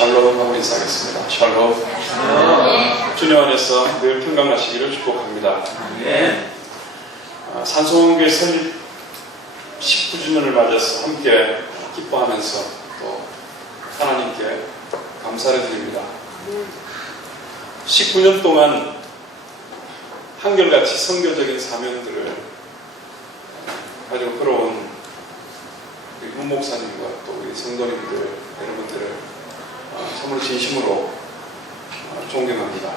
샬롬 하고 인사하겠습니다. 샬롬. 주님 안에서 늘 평강하시기를 축복합니다. 산송교회 설립 19주년을 맞아서 함께 기뻐하면서 또 하나님께 감사를 드립니다. 19년 동안 한결같이 선교적인 사명들을 가지고 걸어온 우리 문 목사님과 또 우리 성도님들 여러분들을 참으로 진심으로 존경합니다.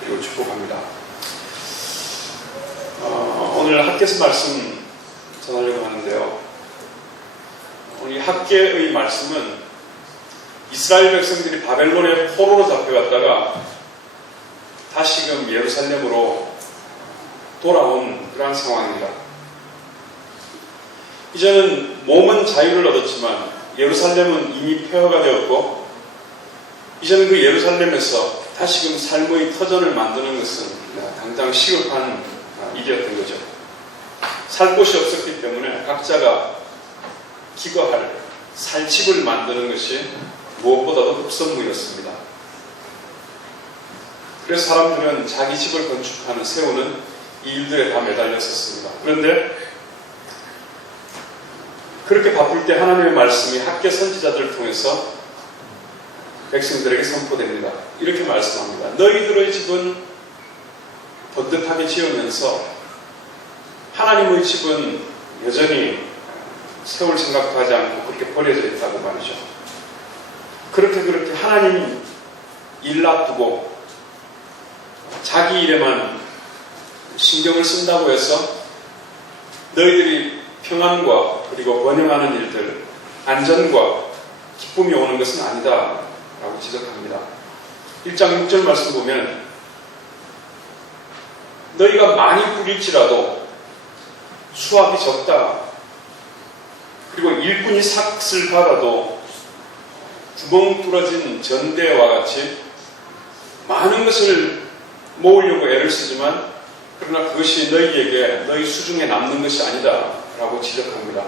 그리고 축복합니다. 오늘 학개서 말씀 전하려고 하는데요. 오늘 학개의 말씀은 이스라엘 백성들이 바벨론의 포로로 잡혀갔다가 다시금 예루살렘으로 돌아온 그러한 상황입니다. 이제는 몸은 자유를 얻었지만 예루살렘은 이미 폐허가 되었고 이제는 그 예루살렘에서 다시금 삶의 터전을 만드는 것은 당장 시급한 일이었던 거죠. 살 곳이 없었기 때문에 각자가 기거할 살 집을 만드는 것이 무엇보다도 급선무였습니다. 그래서 사람들은 자기 집을 건축하는 세우는 이 일들에 다 매달렸었습니다. 그런데 그렇게 바쁠 때 하나님의 말씀이 학개 선지자들을 통해서 백성들에게 선포됩니다. 이렇게 말씀합니다. 너희들의 집은 번듯하게 지으면서 하나님의 집은 여전히 세울 생각도 하지 않고 그렇게 버려져 있다고 말이죠. 그렇게 하나님 일 놔두고 자기 일에만 신경을 쓴다고 해서 너희들이 평안과 그리고 번영하는 일들, 안전과 기쁨이 오는 것은 아니다 라고 지적합니다. 1장 6절 말씀 보면 너희가 많이 부릴지라도 수확이 적다. 그리고 일꾼이 삭슬 받아도 구멍 뚫어진 전대와 같이 많은 것을 모으려고 애를 쓰지만 그러나 그것이 너희에게 너희 수중에 남는 것이 아니다 라고 지적합니다.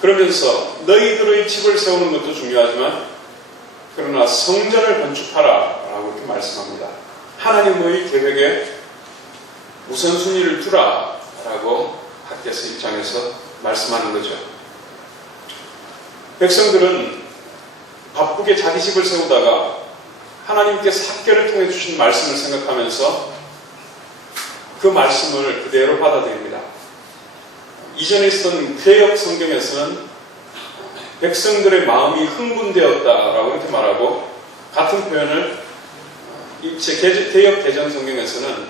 그러면서 너희들의 집을 세우는 것도 중요하지만 그러나 성전을 건축하라 라고 이렇게 말씀합니다. 하나님의 계획에 우선순위를 두라 라고 학개서 1장에서 말씀하는 거죠. 백성들은 바쁘게 자기 집을 세우다가 하나님께서 학개를 통해 주신 말씀을 생각하면서 그 말씀을 그대로 받아들입니다. 이전에 있었던 개역 성경에서는 백성들의 마음이 흥분되었다라고 이렇게 말하고 같은 표현을 개역 개정 성경에서는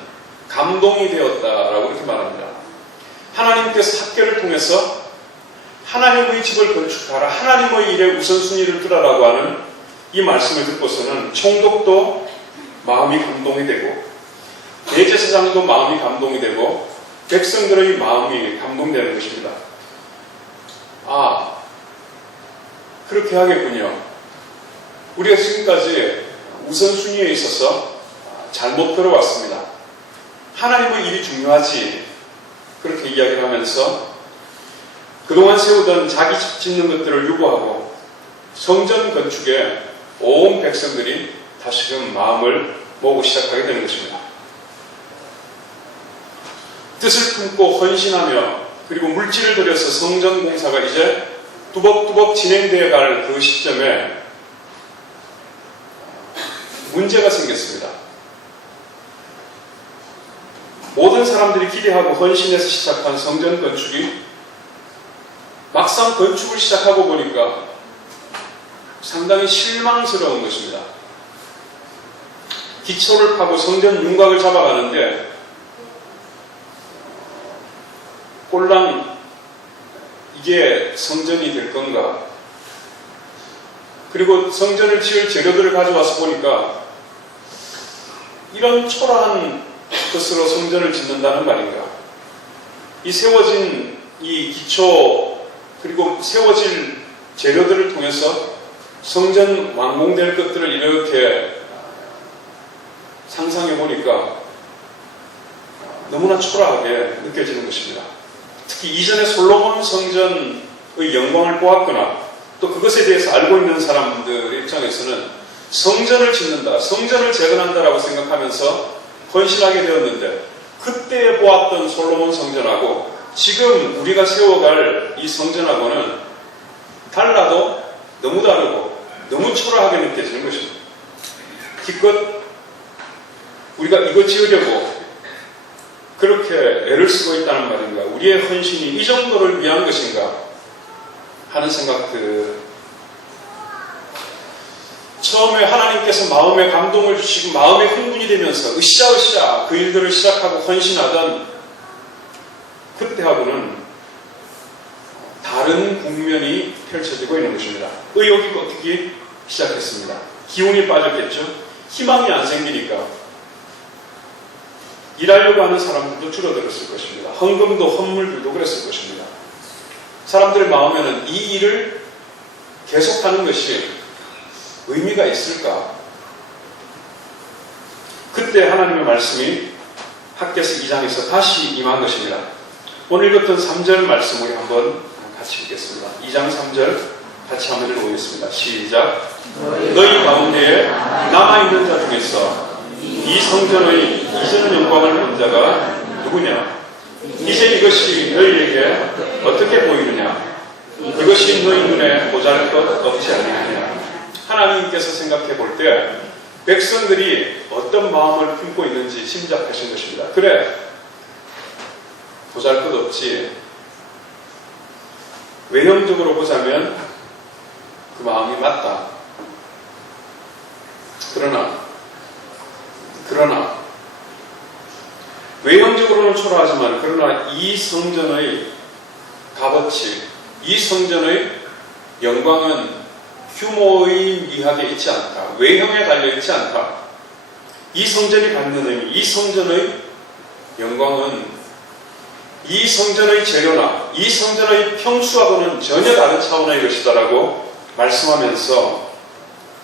감동이 되었다라고 이렇게 말합니다. 하나님께서 학개를 통해서 하나님의 집을 건축하라, 하나님의 일에 우선순위를 두라라고 하는 이 말씀을 듣고서는 총독도 마음이 감동이 되고 대제사장도 마음이 감동이 되고 백성들의 마음이 감동되는 것입니다. 그렇게 하겠군요. 우리가 지금까지 우선순위에 있어서 잘못 들어왔습니다. 하나님의 일이 중요하지. 그렇게 이야기를 하면서 그동안 세우던 자기 집 짓는 것들을 유보하고 성전 건축에 온 백성들이 다시금 마음을 모으고 시작하게 되는 것입니다. 뜻을 품고 헌신하며 그리고 물질을 들여서 성전 공사가 이제 뚜벅뚜벅 진행되어 갈 그 시점에 문제가 생겼습니다. 모든 사람들이 기대하고 헌신해서 시작한 성전 건축이 막상 건축을 시작하고 보니까 상당히 실망스러운 것입니다. 기초를 파고 성전 윤곽을 잡아가는데 꼴랑 이게 성전이 될 건가? 그리고 성전을 지을 재료들을 가져와서 보니까 이런 초라한 것으로 성전을 짓는다는 말인가? 이 세워진 이 기초 그리고 세워질 재료들을 통해서 성전 완공될 것들을 이렇게 상상해 보니까 너무나 초라하게 느껴지는 것입니다. 특히 이전에 솔로몬 성전의 영광을 보았거나 또 그것에 대해서 알고 있는 사람들 입장에서는 성전을 짓는다, 성전을 재건한다라고 생각하면서 헌신하게 되었는데, 그때 보았던 솔로몬 성전하고 지금 우리가 세워갈 이 성전하고는 달라도 너무 다르고 너무 초라하게 느껴지는 것입니다. 기껏 우리가 이거 지으려고 그렇게 애를 쓰고 있다는 말인가, 우리의 헌신이 이 정도를 위한 것인가 하는 생각들. 처음에 하나님께서 마음에 감동을 주시고 마음에 흥분이 되면서 으쌰으쌰 그 일들을 시작하고 헌신하던 그때하고는 다른 국면이 펼쳐지고 있는 것입니다. 의욕이 꺾이기 시작했습니다. 기운이 빠졌겠죠. 희망이 안 생기니까 일하려고 하는 사람들도 줄어들었을 것입니다. 헌금도 헌물들도 그랬을 것입니다. 사람들의 마음에는 이 일을 계속하는 것이 의미가 있을까? 그때 하나님의 말씀이 학개서 2장에서 다시 임한 것입니다. 오늘 읽었던 3절 말씀 우리 한번 같이 읽겠습니다. 2장 3절 같이 한번 읽어보겠습니다. 시작. 너희 가운데에 남아있는 자 중에서 이 성전의 이전 영광을 본 자가 누구냐? 이제 이것이 너희에게 어떻게 보이느냐? 이것이 너희 눈에 보잘것 없지 아니하냐? 하나님께서 생각해 볼 때 백성들이 어떤 마음을 품고 있는지 짐작하신 것입니다. 그래, 보잘것없지. 외형적으로 보자면 그 마음이 맞다. 그러나 외형적으로는 초라하지만 그러나 이 성전의 값어치, 이 성전의 영광은 규모의 미학에 있지 않다. 외형에 달려있지 않다. 이 성전이 갖는 의미, 이 성전의 영광은 이 성전의 재료나 이 성전의 평수하고는 전혀 다른 차원의 것이다라고 말씀하면서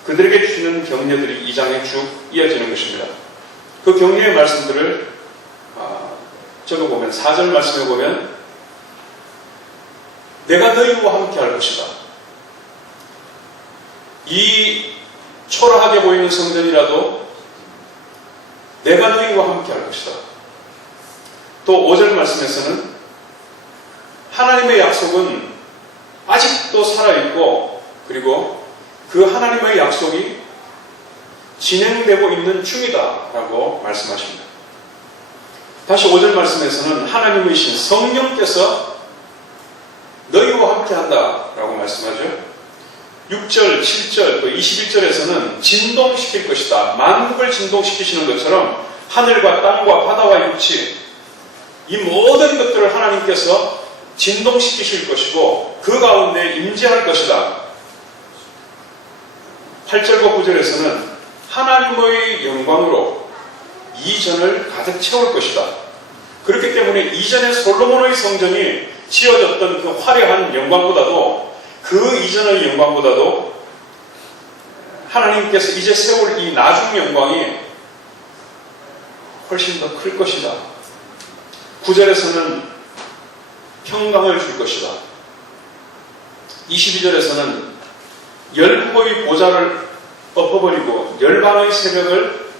그들에게 주시는 격려들이 2장에 쭉 이어지는 것입니다. 그 격려의 말씀들을 적어보면 4절 말씀에 보면 내가 너희와 함께 할 것이다. 이 초라하게 보이는 성전이라도 내가 너희와 함께 할 것이다. 또 5절 말씀에서는 하나님의 약속은 아직도 살아있고 그리고 그 하나님의 약속이 진행되고 있는 중이다 라고 말씀하십니다. 다시 5절 말씀에서는 하나님의 신 성령께서 너희와 함께 한다 라고 말씀하죠. 6절, 7절, 또 21절에서는 진동시킬 것이다. 만국을 진동시키시는 것처럼 하늘과 땅과 바다와 육지, 이 모든 것들을 하나님께서 진동시키실 것이고 그 가운데 임재할 것이다. 8절과 9절에서는 하나님의 영광으로 이전을 가득 채울 것이다. 그렇기 때문에 이전에 솔로몬의 성전이 지어졌던 그 화려한 영광보다도 그 이전의 영광보다도 하나님께서 이제 세울 이 나중 영광이 훨씬 더 클 것이다. 9절에서는 평강을 줄 것이다. 22절에서는 열보의 보좌를 엎어버리고 열방의 세력을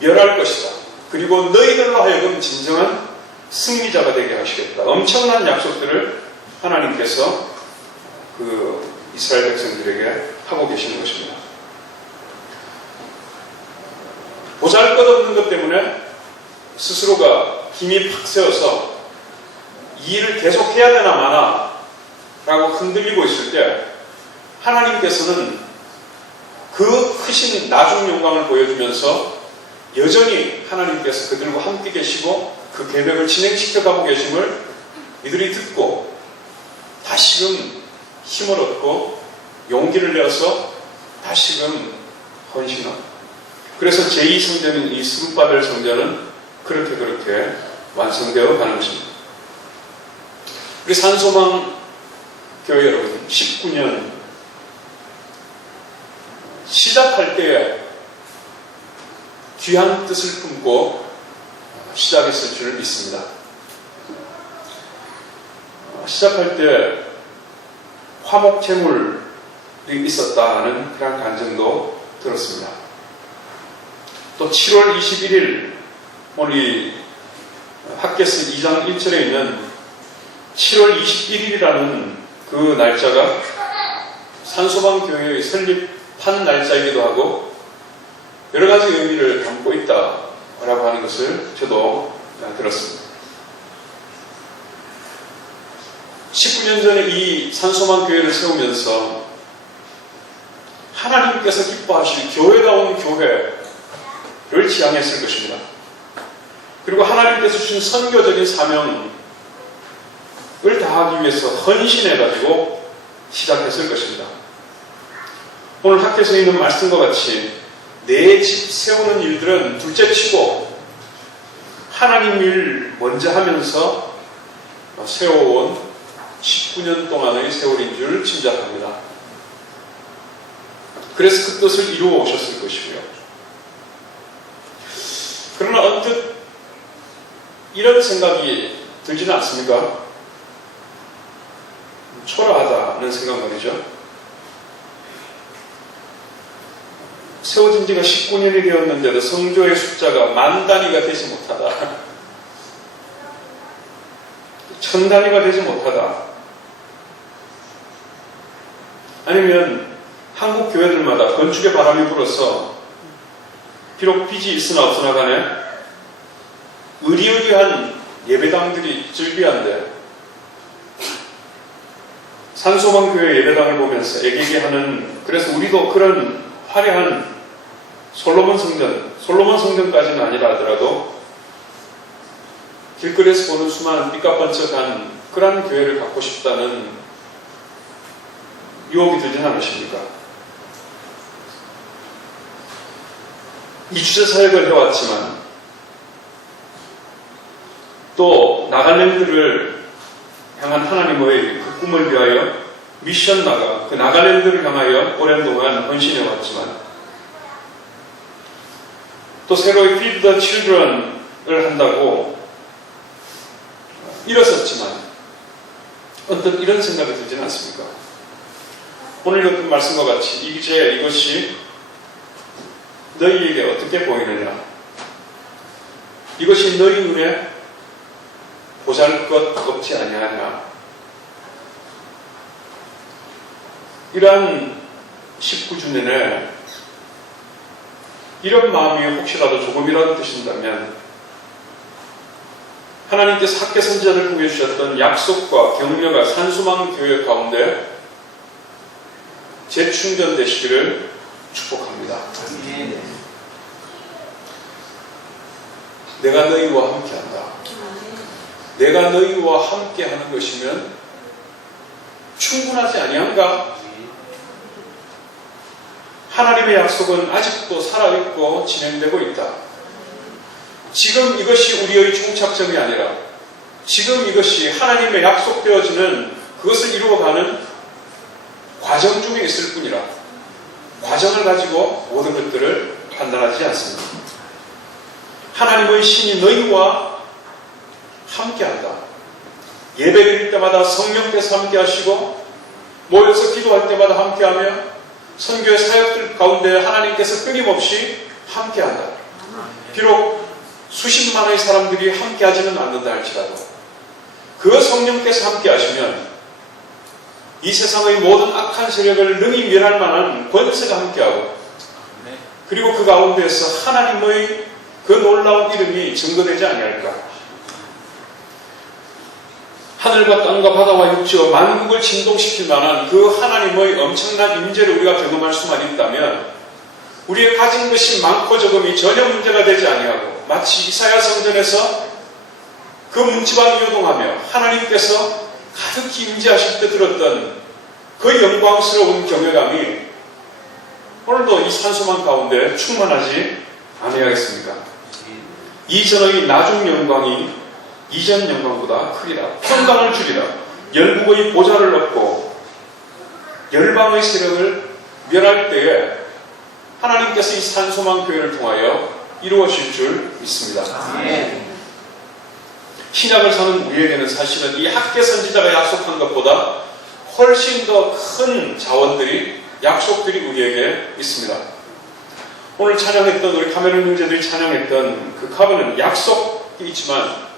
멸할 것이다. 그리고 너희들로 하여금 진정한 승리자가 되게 하시겠다. 엄청난 약속들을 하나님께서 그 이스라엘 백성들에게 하고 계시는 것입니다. 보잘것없는 것 때문에 스스로가 힘이 팍 세워서 이 일을 계속 해야 되나 마나 라고 흔들리고 있을 때 하나님께서는 그 크신 나중 영광을 보여주면서 여전히 하나님께서 그들과 함께 계시고 그 계획을 진행시켜가고 계심을 이들이 듣고 다시금 힘을 얻고 용기를 내어서 다시금 헌신하고, 그래서 제2성전인 이 스룹바벨 성전은 그렇게 완성되어 가는 것입니다. 우리 산소망 교회 여러분, 19년 시작할 때에 귀한 뜻을 품고 시작했을 줄 믿습니다. 시작할 때 화목제물 있었다는 그런 감정도 들었습니다. 또 7월 21일 우리 학개서 2장 1절에 있는 7월 21일이라는 그 날짜가 산소방 교회의 설립한 날짜이기도 하고 여러 가지 의미를 담고 있다라고 하는 것을 저도 들었습니다. 19년 전에 이 산소방 교회를 세우면서 하나님께서 기뻐하실 교회다운 교회를 지향했을 것입니다. 그리고 하나님께서 주신 선교적인 사명을 다하기 위해서 헌신해가지고 시작했을 것입니다. 오늘 학교에서 있는 말씀과 같이 내 집 세우는 일들은 둘째치고 하나님 일 먼저 하면서 세워온 19년 동안의 세월인 줄 짐작합니다. 그래서 그 뜻을 이루어 오셨을 것이고요. 그러나 언뜻 이런 생각이 들지는 않습니까? 초라하다는 생각 말이죠. 세워진 지가 19년이 되었는데도 성조의 숫자가 10,000단위가 되지 못하다. 1000단위가 되지 못하다. 아니면 한국 교회들마다 건축의 바람이 불어서 비록 빚이 있으나 없으나 간에 의리의리한 예배당들이 즐비한데 산소방 교회 예배당을 보면서 애기게하는 그래서 우리도 그런 화려한 솔로몬 성전까지는 아니라 하더라도 길거리에서 보는 수많은 삐까번쩍한 그런 교회를 갖고 싶다는 유혹이 들진 않으십니까? 이주제 사역을 해왔지만 또 나갈랜드를 향한 하나님의 그 꿈을 위하여 미션 그 나갈랜드를 향하여 오랜 동안 헌신해왔지만 또 새로이 Feed the Children을 한다고 일어섰지만 어떤 이런 생각이 들지는 않습니까? 오늘 읽었던 말씀과 같이 이것이 너희에게 어떻게 보이느냐? 이것이 너희 눈에 보잘것없지 아니하냐? 이러한 19주년에 이런 마음이 혹시라도 조금이라도 드신다면 하나님께서 학개 선지자를 통해 주셨던 약속과 격려가 산소망 교회 가운데 재충전되시기를 축복합니다. 내가 너희와 함께한다. 내가 너희와 함께하는 것이면 충분하지 아니한가? 하나님의 약속은 아직도 살아있고 진행되고 있다. 지금 이것이 우리의 종착점이 아니라 지금 이것이 하나님의 약속되어지는 그것을 이루어가는 과정 중에 있을 뿐이라 과정을 가지고 모든 것들을 판단하지 않습니다. 하나님의 신이 너희와 함께한다. 예배 드릴 때마다 성령께서 함께하시고 모여서 기도할 때마다 함께하며 선교의 사역들 가운데 하나님께서 끊임없이 함께한다. 비록 수십만의 사람들이 함께하지는 않는다 할지라도 그 성령께서 함께하시면 이 세상의 모든 악한 세력을 능히 멸할 만한 권세가 함께하고 그리고 그 가운데에서 하나님의 그 놀라운 이름이 증거되지 아니할까. 하늘과 땅과 바다와 육지와 만국을 진동시킬 만한 그 하나님의 엄청난 임재를 우리가 경험할 수만 있다면 우리의 가진 것이 많고 적음이 전혀 문제가 되지 아니하고 마치 이사야 성전에서 그 문지방이 요동하며 하나님께서 가득히 임재하실 때 들었던 그 영광스러운 경외감이 오늘도 이 산소망 가운데 충만하지 아니하겠습니까? 이전의 나중 영광이 이전 영광보다 크리라. 평강을 주리라. 열국의 보좌를 얻고 열방의 세력을 멸할 때에 하나님께서 이 산소망 교회를 통하여 이루어질 줄 믿습니다. 신약을 사는 우리에게는 사실은 이 학개 선지자가 약속한 것보다 훨씬 더 큰 자원들이 약속들이 우리에게 있습니다. 오늘 찬양했던 우리 카메론 형제들이 찬양했던 그 카버는 약속이 있지만,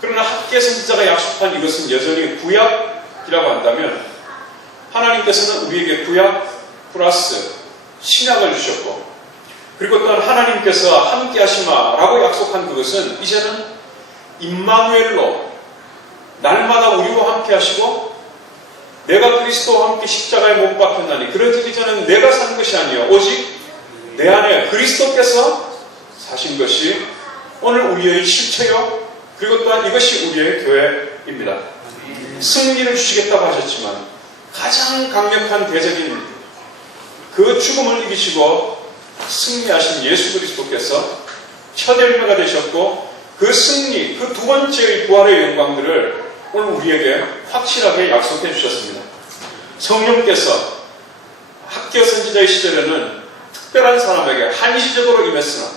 그러나 학계 선지자가 약속한 이것은 여전히 구약이라고 한다면, 하나님께서는 우리에게 구약 플러스 신약을 주셨고, 그리고 또한 하나님께서 함께 하시마라고 약속한 그것은 이제는 임마누엘로 날마다 우리와 함께 하시고, 내가 그리스도와 함께 십자가에 못 박혔나니 그러기 전에는 내가 산 것이 아니요 오직 내 안에 그리스도께서 사신 것이 오늘 우리의 실체요, 그리고 또한 이것이 우리의 교회입니다. 승리를 주시겠다고 하셨지만 가장 강력한 대적인 그 죽음을 이기시고 승리하신 예수 그리스도께서 첫 열매가 되셨고, 그 승리, 그 두 번째의 부활의 영광들을 오늘 우리에게 확실하게 약속해 주셨습니다. 성령께서 학교 선지자의 시절에는 특별한 사람에게 한시적으로 임했으나,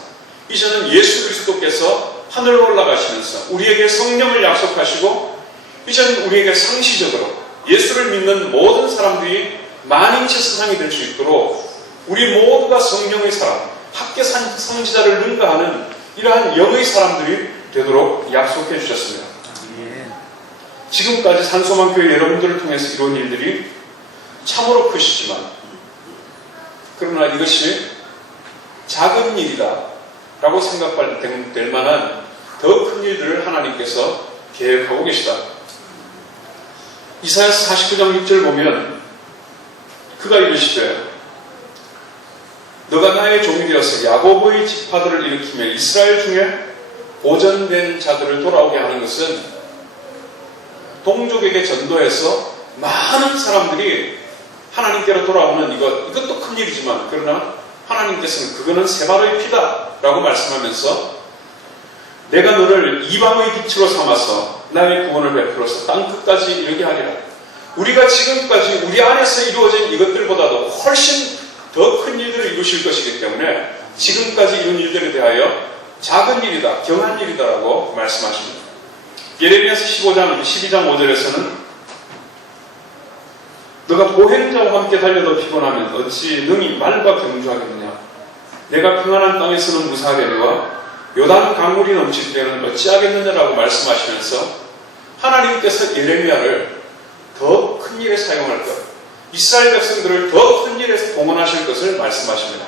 이제는 예수 그리스도께서 하늘로 올라가시면서 우리에게 성령을 약속하시고, 이제는 우리에게 상시적으로 예수를 믿는 모든 사람들이 만인체 세상이 될 수 있도록 우리 모두가 성령의 사람, 학계 선지자를 능가하는 이러한 영의 사람들이 되도록 약속해 주셨습니다. 지금까지 산소망교회 여러분들을 통해서 이루어진 일들이 참으로 크시지만, 그러나 이것이 작은 일이다 라고 생각될 만한 더 큰 일들을 하나님께서 계획하고 계시다. 이사야서 49장 6절 보면 그가 이르시되 너가 나의 종이 되어서 야고보의 지파들을 일으키며 이스라엘 중에 보존된 자들을 돌아오게 하는 것은, 동족에게 전도해서 많은 사람들이 하나님께로 돌아오는 이것도 큰 일이지만, 그러나 하나님께서는 그거는 세 발의 피다 라고 말씀하면서 내가 너를 이방의 빛으로 삼아서 나의 구원을 베풀어서 땅끝까지 이르게 하리라. 우리가 지금까지 우리 안에서 이루어진 이것들보다도 훨씬 더 큰 일들을 이루실 것이기 때문에 지금까지 이룬 일들에 대하여 작은 일이다, 경한 일이다라고 말씀하십니다. 예레미야서 12장 5절에서는 너가 보행자와 함께 달려도 피곤하면 어찌 능히 말과 경주하겠느냐. 내가 평안한 땅에서는 무사하게되와 요단 강물이 넘칠 때는 어찌하겠느냐라고 말씀하시면서 하나님께서 예레미야를 더 큰 일에 사용할 것, 이스라엘 백성들을 더 큰 일에 봉헌하실 것을 말씀하십니다.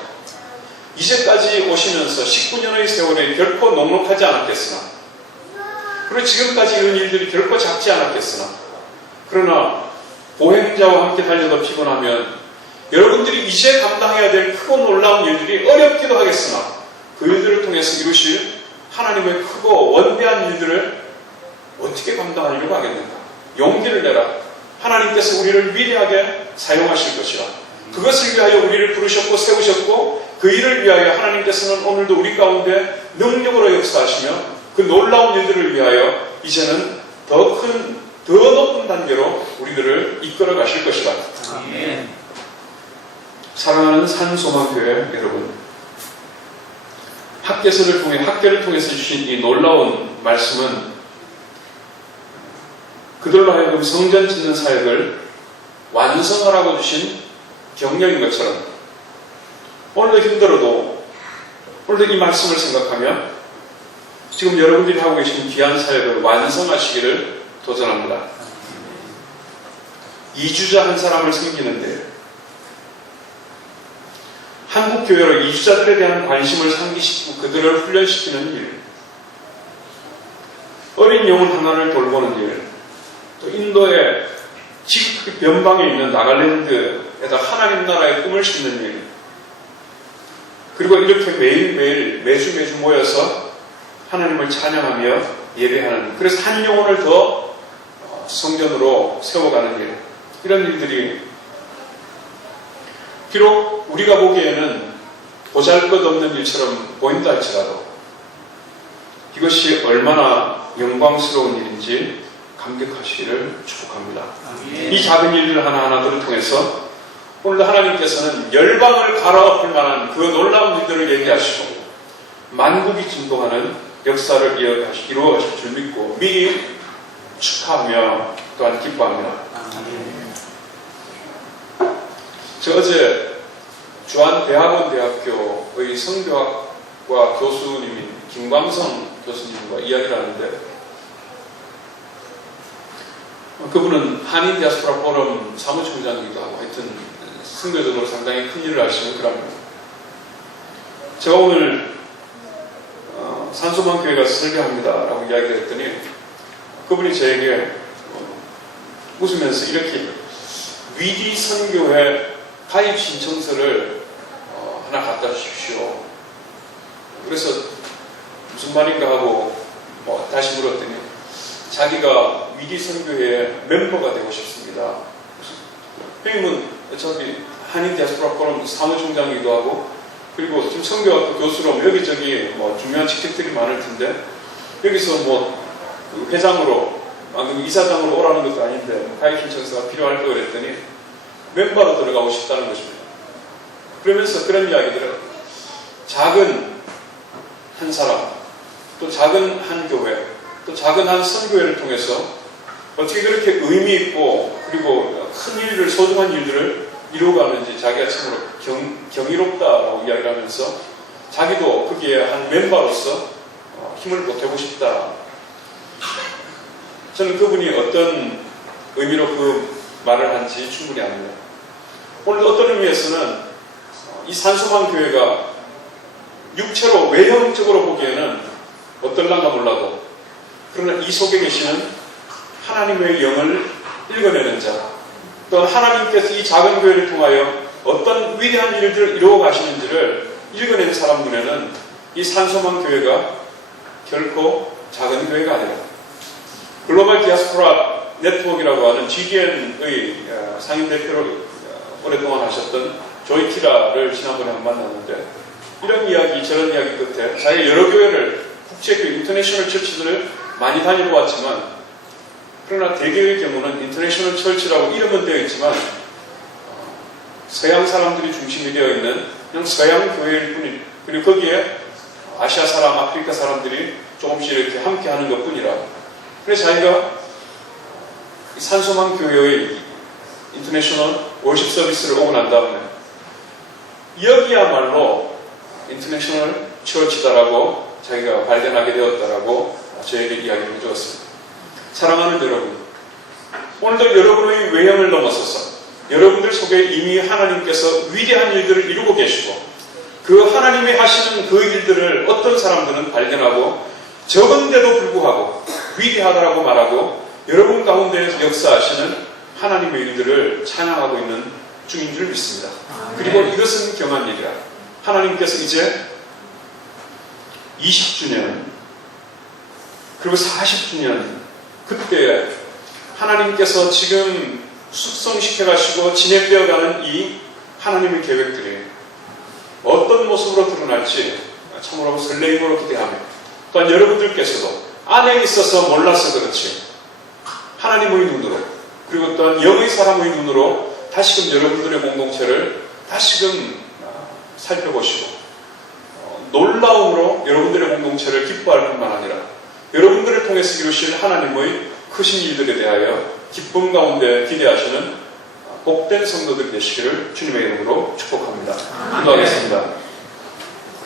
이제까지 오시면서 19년의 세월이 결코 녹록하지 않았겠으나, 그리고 지금까지 이런 일들이 결코 작지 않았겠으나, 그러나 보행자와 함께 달려도 피곤하면 여러분들이 이제 감당해야 될 크고 놀라운 일들이 어렵기도 하겠으나 그 일들을 통해서 이루실 하나님의 크고 원대한 일들을 어떻게 감당하려고 하겠는가. 용기를 내라. 하나님께서 우리를 위대하게 사용하실 것이라. 그것을 위하여 우리를 부르셨고 세우셨고, 그 일을 위하여 하나님께서는 오늘도 우리 가운데 능력으로 역사하시며 그 놀라운 일들을 위하여 이제는 더 높은 단계로 우리들을 이끌어 가실 것이다. 아멘. 사랑하는 산소망교회 여러분, 학계를 통해서 주신 이 놀라운 말씀은 그들로 하여금 성전 짓는 사역을 완성하라고 주신 경력인 것처럼, 오늘도 힘들어도 오늘도 이 말씀을 생각하며 지금 여러분들이 하고 계신 귀한 사역을 완성하시기를 도전합니다. 이주자 한 사람을 섬기는데 한국교회로 이주자들에 대한 관심을 상기시키고 그들을 훈련시키는 일, 어린 영혼 하나를 돌보는 일, 또 인도의 지극히 변방에 있는 나갈랜드에다 하나님 나라의 꿈을 심는 일, 그리고 이렇게 매일매일 매주 모여서 하나님을 찬양하며 예배하는, 그래서 한 영혼을 더 성전으로 세워가는 일, 이런 일들이 비록 우리가 보기에는 보잘것없는 일처럼 보인다 할지라도 이것이 얼마나 영광스러운 일인지 감격하시기를 축복합니다. 이 작은 일들 하나하나들을 통해서 오늘도 하나님께서는 열방을 갈아엎을 만한 그 놀라운 일들을 얘기하시고 만국이 진동하는 역사를 이루어가실 줄 믿고 미리 축하하며 또한 기뻐합니다. 저 어제 주한대학원대학교의 성교학과 교수님인 김광성 교수님과 이야기를 하는데, 그분은 한인 디아스포라 포럼 사무총장이기도 하고 하여튼 선교적으로 상당히 큰 일을 하시는 그런 분입니다. 제가 오늘 산소만 교회가 설교합니다 라고 이야기를 했더니 그분이 저에게 웃으면서 이렇게 위디 선교회 가입 신청서를 하나 갖다 주십시오. 그래서 무슨 말인가 하고 다시 물었더니 자기가 위디 선교회 멤버가 되고 싶습니다. 형님은 저기 한인 디아스포라 포럼 사무총장이기도 하고 그리고 지금 선교학교 교수로 여기저기 중요한 직책들이 많을 텐데 여기서 그 회장으로 이사장으로 오라는 것도 아닌데 가입 신청서가 필요할 거 그랬더니 멤버로 들어가고 싶다는 것입니다. 그러면서 그런 이야기들을 작은 한 사람 또 작은 한 교회 또 작은 한 선교회를 통해서 어떻게 그렇게 의미 있고 그리고 큰 일을 소중한 일들을 이루어가는지 자기가 참으로 경이롭다라고 이야기를 하면서 자기도 거기에 한 멤버로서 힘을 보태고 싶다. 저는 그분이 어떤 의미로 그 말을 한지 충분히 압니다. 오늘 어떤 의미에서는 이 산소만 교회가 육체로 외형적으로 보기에는 어떨란가 몰라도 그러나 이 속에 계시는 하나님의 영을 읽어내는 자, 또 하나님께서 이 작은 교회를 통하여 어떤 위대한 일들을 이루어 가시는지를 읽어내는 사람 눈에는 이 산소만 교회가 결코 작은 교회가 아니라 글로벌 디아스포라 네트워크라고 하는 GDN의 상임대표를 오랫동안 하셨던 조이 키라를 지난번에 한번 만났는데 이런 이야기 저런 이야기 끝에 자기 여러 교회를 국제교회 인터내셔널 처치들을 많이 다녀보았지만 그러나 대개의 경우는 인터내셔널 처치라고 이름은 되어 있지만 서양 사람들이 중심이 되어 있는 그냥 서양 교회일 뿐이 그리고 거기에 아시아 사람, 아프리카 사람들이 조금씩 이렇게 함께 하는 것 뿐이라 그래서 자기가 산소만 교회의 인터내셔널 워십 서비스를 오고 난 다음에 여기야말로 인터내셔널 처치다라고 자기가 발견하게 되었다라고 저에게 이야기를 해주었습니다. 사랑하는 여러분, 오늘도 여러분의 외형을 넘어서서 여러분들 속에 이미 하나님께서 위대한 일들을 이루고 계시고 그 하나님이 하시는 그 일들을 어떤 사람들은 발견하고 적은데도 불구하고 위대하다라고 말하고 여러분 가운데에서 역사하시는 하나님의 일들을 찬양하고 있는 중인 줄 믿습니다. 그리고 이것은 경한 일이라 하나님께서 이제 20주년 그리고 40주년 그때 하나님께서 지금 숙성시켜가시고 진행되어가는 이 하나님의 계획들이 어떤 모습으로 드러날지 참으로 설레임으로 기대하며 또한 여러분들께서도 안에 있어서 몰라서 그렇지 하나님의 눈으로 그리고 또한 영의 사람의 눈으로 다시금 여러분들의 공동체를 다시금 살펴보시고 놀라움으로 여러분들의 공동체를 기뻐할 뿐만 아니라 여러분들을 통해서 이루실 하나님의 크신 일들에 대하여 기쁨 가운데 기대하시는 복된 성도들 되시기를 주님의 이름으로 축복합니다. 기도하겠습니다.